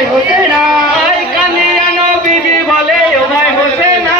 ভাই হোসেনা এই কানিয়া নবীজি বলে ও ভাই হোসেনা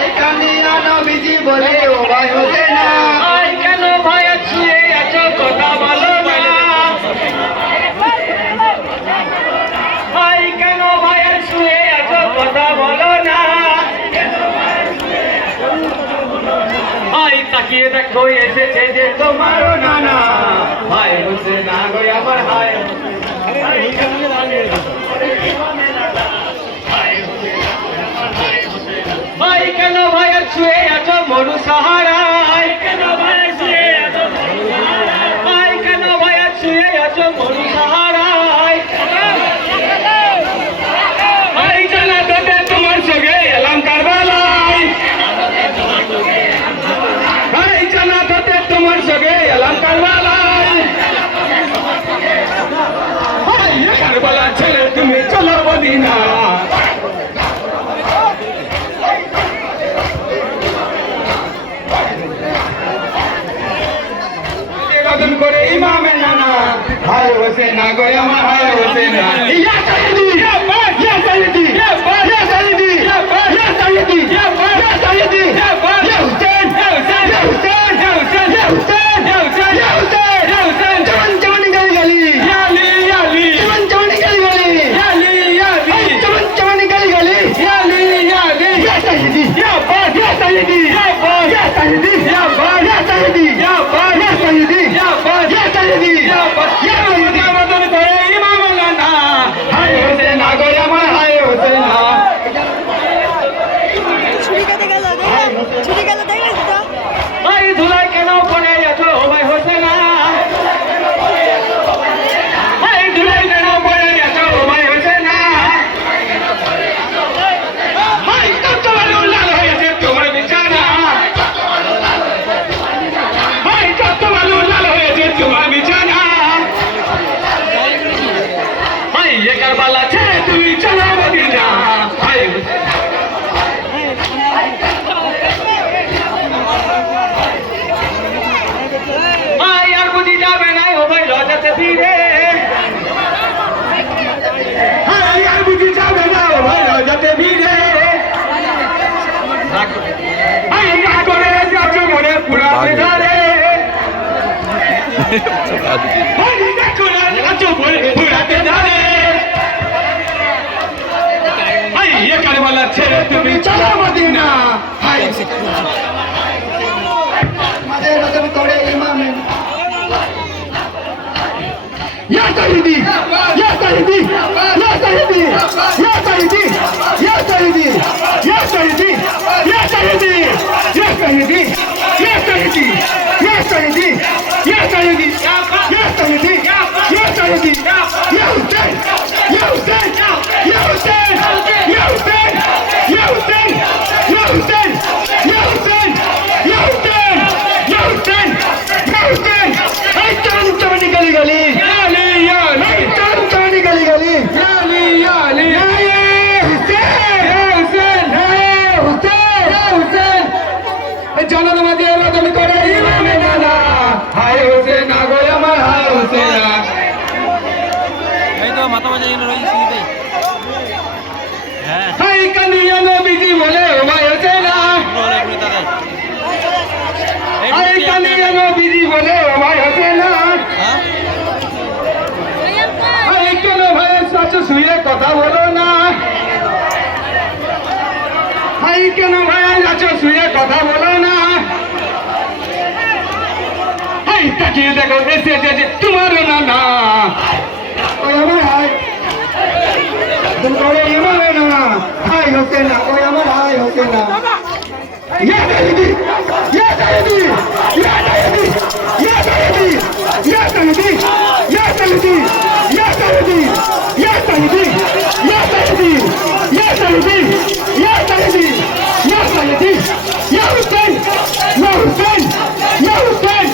এই কানিয়া নবীজি বলে ও ভাই হোসেনা এই কেন ভাই ছুঁয়ে আছো কথা বলো না এই কেন ভাই ছুঁয়ে আছো কথা বলো না এই তাকিয়ে দেখো এসেছে যে তোমারও নানা ভাই হোসেনা গো আমার হায় ভাই কেন ভাই ছুঁয়ে আছো মরু সাহারায় কেন ভাই ছুঁয়ে আছো ভাই কেন ভাই ছুঁয়ে আছো মরু সাহারায় ভাই জানা তোতে তোমার সঙ্গে এলাম কারবালায় ভাই জানা তোতে তোমার সঙ্গে এলাম কারবালায় ভাই কারবালা ছেড়ে তুমি চলো মদিনা করে ইমামের নানা হায় হোসেনা গো আমার হায় হোসেনা ইয়া সাইয়্যিদি ইয়া সাইয়্যিদি ইয়া সাইয়্যিদি ইয়া সাইয়্যিদি ইয়া সাইয়্যিদি ইয়া হুসেন ইয়া হুসেন ইয়া হুসেন ইয়া হুসেন ইয়া হুসেন ইয়া হুসেন ইয়া হুসেন ইয়া হুসেন জওয়ান জওয়ান গলি গলি ইয়া আলী ইয়া আলী জওয়ান জওয়ান গলি গলি ইয়া আলী ইয়া আলী জওয়ান জওয়ান গলি গলি ইয়া আলী ইয়া আলী ইয়া সাইয়্যিদি ইয়া বাস ইয়া সাইয়্যিদি ইয়া বাস ইয়া সাইয়্যিদি ইয়া বাস ইয়া সাইয়্যিদি ইয়া বাস ইয়া সাইয়্যিদি ইয়া বাস ইয়া সাইয়্যিদি ইয়া বাস ইয়া সাইয়্যিদি মদন করে ইমাম লানা হায় হোসেনা গো আমার হায় হোসেনা ছুরি কাটে গেল ছুরি গেল দেখলেন তো ভাই ধুলাই কেন পড়ে আছো ভাই হোসেনা ভাই ধুলাই কেন পড়ে আছো ভাই হোসেনা ভাই কত ভালো লাল হয়েছে তোমার বিছানা ভাই কত ভালো লাল হয়েছে তোমার বিছানা ভাই এ কারবালা ছেড়ে তুমি চলো মদিনা ভাই ভাই আর বুঝি যাবে না ও ভাই রজাতে ফিরে ভাই আর বুঝি যাবে না ও ভাই রজাতে ফিরে ভাই না করে যাচ্ছে মনে পুরাতে ধরে ভাই না করে যাচ্ছে মনে পুরাতে ধরে ভাই এ কারবালা ছেড়ে তুমি চলো মদিনা ভাই মাঝে বদন করে ইমামের يا سيدي يا سيدي يا سيدي يا سيدي يا سيدي يا سيدي يا سيدي يا سيدي يا سيدي يا سيدي يا سيدي يا سيدي يا سيدي يا حسين يا حسين يا حسين يا حسين يا حسين يا حسين يا حسين يا حسين يا حسين يا حسين اي چان چان گلی گلی মাথা বাজে রয়েছে হ্যাঁ হাই কানিয়া নবীজি বলে ও ভাই হোসেনা হাই কানিয়া নবীজি বলে ও ভাই হোসেনা হাই কেন ভাইয়ের সাথে শুয়ে কথা বলো না হাই কেন ভাইয়ের সাথে শুয়ে কথা বলো না হাই তাকিয়ে দেখো এসেছে যে তোমারও নানা ওই আমার হাই বদন করে ইমামের নানা হাই হোসেনা ওই আমার হাই হোসেনা يا سيدي يا سيدي يا سيدي يا سيدي يا سيدي يا سيدي يا سيدي يا سيدي يا سيدي يا سيدي يا سيدي يا سيدي يا حسين يا حسين يا حسين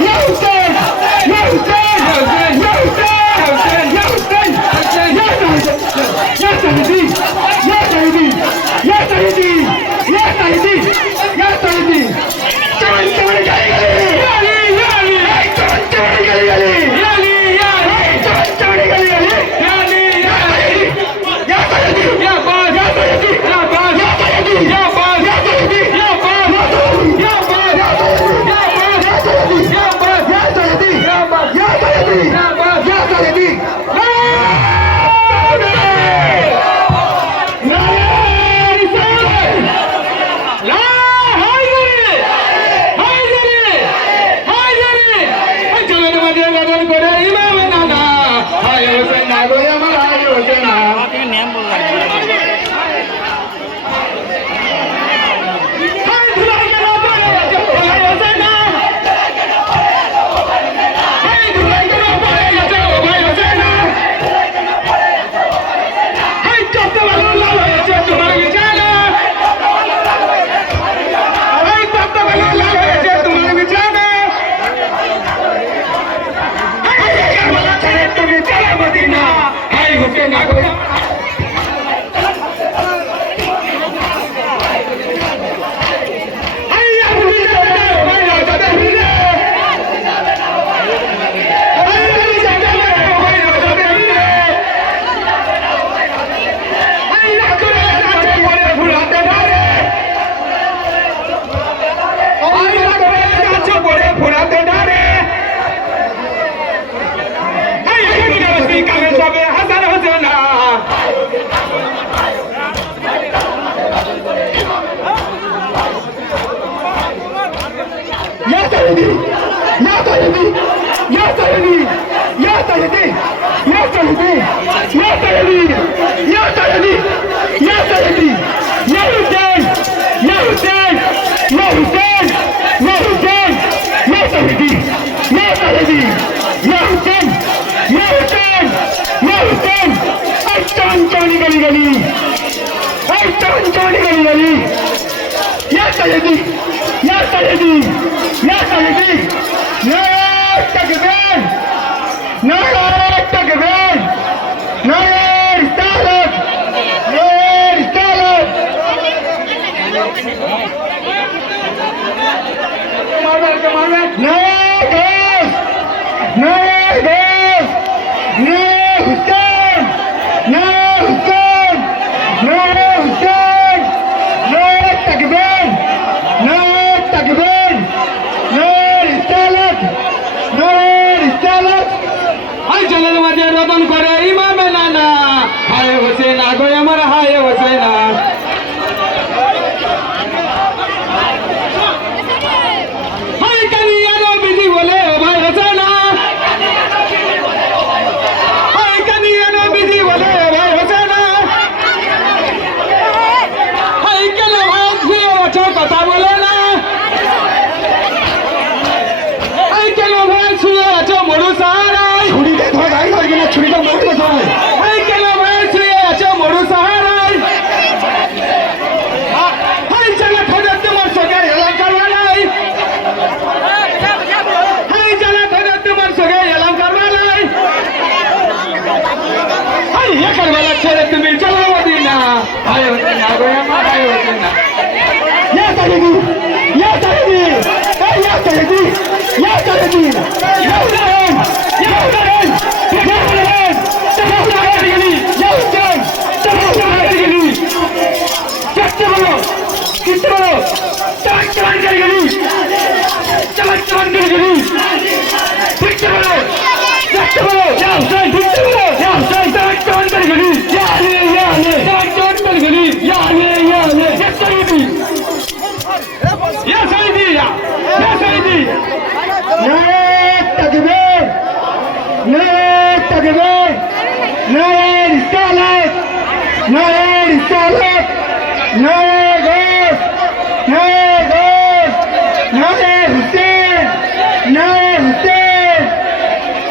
يا حسين يا حسين يا حسين يا حسين يا سيدي يا سيدي يا سيدي يا سيدي يا سيدي يا سيدي গো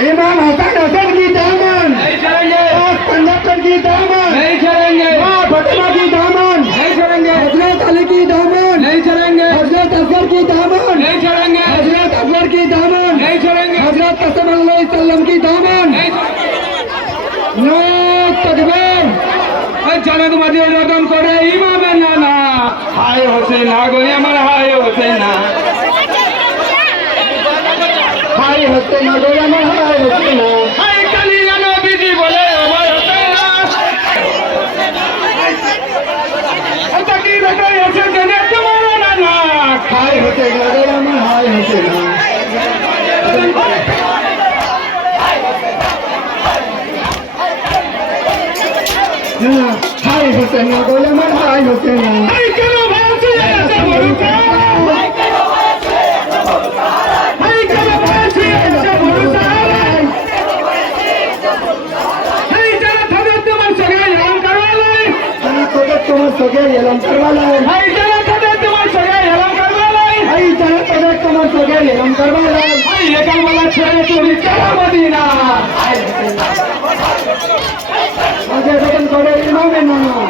इमाम हसन की दामन पंजाब की दामन माँ फतिमा की दामन हजरत अली की दामन हजरत अकबर की दामन हजरत अकबर की दामन हजरत कसम सल्लम की दामन জানাত মাঝে রদন করে ইমামের নানা হায় হোসেন আগো আমার হায় হোসেন हाय हसन गोया में हाय हसन হায় কালিয়া নবীজি বলে আমার হোসেন এটা কি বেটা এসে জেনে তোমার নানা हाय हसन गोया में हाय हसन हाय हसन गोया में हाय हसन হায় কেন ভাসে এসে বলুকা सगळे एलम करवाला हाय जरा कदे तुम्हार सगळे हेलाम करवालाई हाय जरा कदे तुम्हार सगळे एलम करवाला हाय एकाल मला ছেড়ে তুমি চলো মদিনা आगे बदन करे इमाम नाना